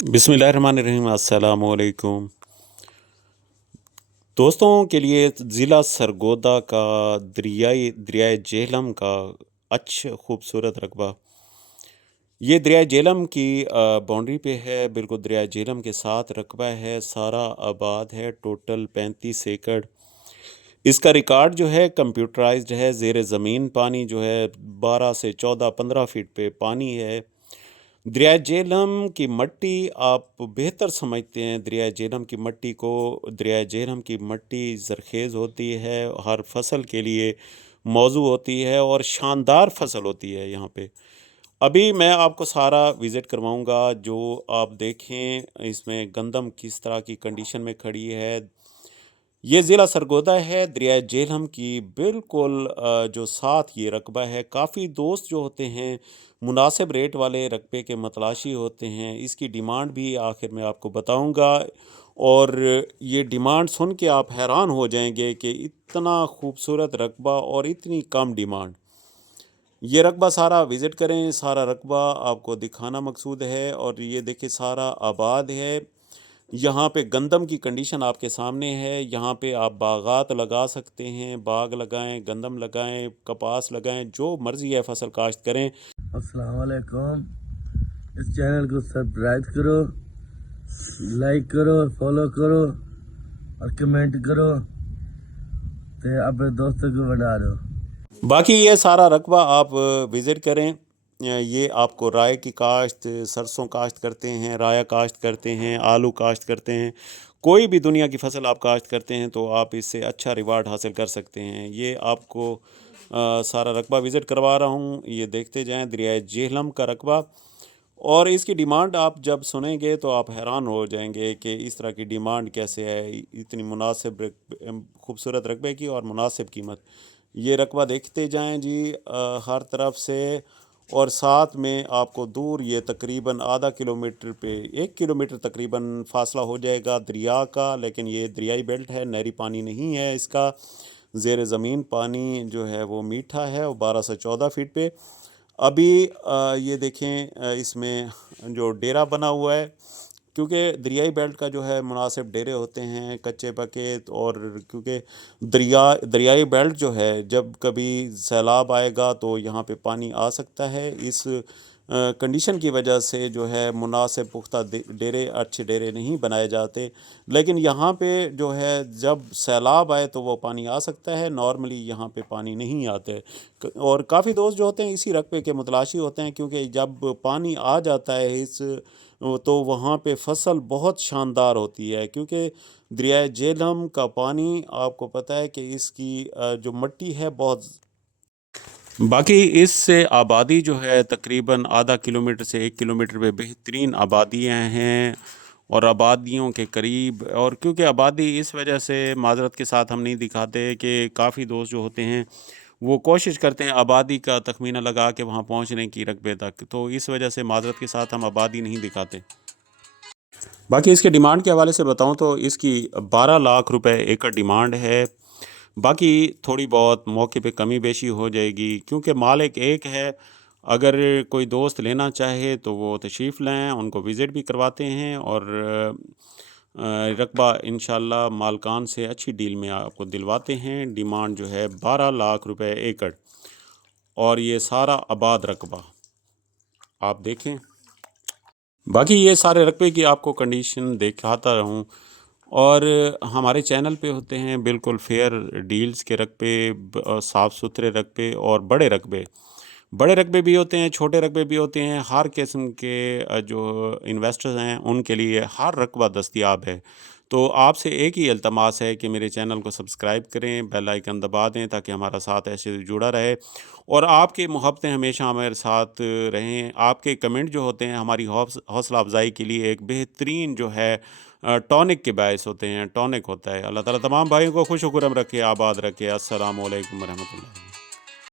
बिस्मिल्लाहिर्रहमानिर्रहीम, अस्सलाम वालेकुम। दोस्तों के लिए ज़िला सरगोदा का दरियाए जेहलम का अच्छा खूबसूरत रकबा। ये दरियाए जेहलम की बाउंड्री पे है, बिल्कुल दरियाए जेहलम के साथ रकबा है, सारा आबाद है, टोटल 35 एकड़। इसका रिकॉर्ड जो है कंप्यूटराइज्ड है, ज़ेर ज़मीन पानी जो है 12 से 14-15 फीट पे पानी है। दरियाए जेहलम की मिट्टी आप बेहतर समझते हैं, दरियाए जेहलम की मिट्टी को। दरियाए जेहलम की मिट्टी ज़रख़ेज़ होती है, हर फसल के लिए मौजू होती है और शानदार फसल होती है यहाँ पे। अभी मैं आपको सारा विज़िट करवाऊँगा, जो आप देखें इसमें गंदम किस तरह की कंडीशन में खड़ी है। ये ज़िला सरगोदा है, दरियाए जेहलम की बिल्कुल जो साथ ये रकबा है। काफ़ी दोस्त जो होते हैं मुनासिब रेट वाले रकबे के मतलाशी होते हैं। इसकी डिमांड भी आखिर में आपको बताऊंगा, और ये डिमांड सुन के आप हैरान हो जाएंगे कि इतना खूबसूरत रकबा और इतनी कम डिमांड। ये रकबा सारा विज़िट करें, सारा रकबा आपको दिखाना मकसूद है। और ये देखिए सारा आबाद है। यहाँ पे गंदम की कंडीशन आपके सामने है। यहाँ पे आप बागात लगा सकते हैं, बाग लगाएं, गंदम लगाएं, कपास लगाएं, जो मर्ज़ी है फसल काश्त करें। अस्सलाम वालेकुम। इस चैनल को सब्सक्राइब करो, लाइक करो, फॉलो करो और कमेंट करो, तो अपने दोस्तों को बता दो। बाकी ये सारा रकबा आप विज़िट करें। ये आपको राय की काश्त, सरसों काश्त करते हैं, राया काश्त करते हैं, आलू काश्त करते हैं, कोई भी दुनिया की फसल आप काश्त करते हैं तो आप इससे अच्छा रिवार्ड हासिल कर सकते हैं। ये आपको सारा रकबा विज़िट करवा रहा हूँ, ये देखते जाएं, दरियाए जेहलम का रकबा। और इसकी डिमांड आप जब सुनेंगे तो आप हैरान हो जाएंगे कि इस तरह की डिमांड कैसे है, इतनी मुनासिब खूबसूरत रकबे की और मुनासिब कीमत। ये रकबा देखते जाएं जी, हर तरफ से। और साथ में आपको दूर ये तकरीबन आधा किलोमीटर पे 1 किलोमीटर तकरीबन फासला हो जाएगा दरिया का, लेकिन ये दरियाई बेल्ट है, नहरी पानी नहीं है इसका। ज़ेर ज़मीन पानी जो है वो मीठा है, वो 12 से 14 फीट पे। अभी ये देखें, इसमें जो डेरा बना हुआ है, क्योंकि दरियाई बेल्ट का जो है मुनासिब डेरे होते हैं कच्चे पक्के। और क्योंकि दरियाई बेल्ट जो है, जब कभी सैलाब आएगा तो यहाँ पे पानी आ सकता है। इस कंडीशन की वजह से जो है मुनासिब पुख्ता डेरे, अच्छे डेरे नहीं बनाए जाते। लेकिन यहाँ पे जो है जब सैलाब आए तो वो पानी आ सकता है, नॉर्मली यहाँ पे पानी नहीं आते। और काफ़ी दोस्त जो होते हैं इसी रकबे के मुतलाशी होते हैं, क्योंकि जब पानी आ जाता है तो वहाँ पे फसल बहुत शानदार होती है। क्योंकि दरियाए जेहलम का पानी आपको पता है कि इसकी जो मिट्टी है बहुत। बाकी इससे आबादी जो है तकरीबन आधा किलोमीटर से 1 किलोमीटर पे बेहतरीन आबादियाँ हैं। और आबादियों के करीब, और क्योंकि आबादी इस वजह से माज़रत के साथ हम नहीं दिखाते कि काफ़ी दोस्त जो होते हैं वो कोशिश करते हैं आबादी का तखमीना लगा के वहाँ पहुँचने की रकबे तक, तो इस वजह से माज़रत के साथ हम आबादी नहीं दिखाते। बाकी इसके डिमांड के हवाले से बताऊं तो इसकी 12 लाख रुपए एकड़ डिमांड है। बाकी थोड़ी बहुत मौके पे कमी बेशी हो जाएगी, क्योंकि मालिक एक है। अगर कोई दोस्त लेना चाहे तो वो तशरीफ़ लाएं, उनको विज़िट भी करवाते हैं। और रकबा इंशाल्लाह मालकान से अच्छी डील में आपको दिलवाते हैं। डिमांड जो है 12 लाख रुपए एकड़, और ये सारा आबाद रकबा आप देखें। बाकी ये सारे रकबे की आपको कंडीशन दिखाता रहूँ। और हमारे चैनल पे होते हैं बिल्कुल फेयर डील्स के रकबे, साफ़ सुथरे रकबे और बड़े रकबे भी होते हैं, छोटे रकबे भी होते हैं। हर किस्म के जो इन्वेस्टर्स हैं उनके लिए हर रकबा दस्तयाब है। तो आपसे एक ही इल्तमास है कि मेरे चैनल को सब्सक्राइब करें, बेल आइकन दबा दें, ताकि हमारा साथ ऐसे जुड़ा रहे और आपकी मोहब्बतें हमेशा हमारे साथ रहें। आपके कमेंट जो होते हैं हमारी हौसला अफजाई के लिए एक बेहतरीन जो है टॉनिक के बायस होते हैं, टॉनिक होता है। अल्लाह ताला तमाम भाइयों को खुश खुरम रखे, आबाद रखे। अस्सलाम वालेकुम रहमतुल्लाह।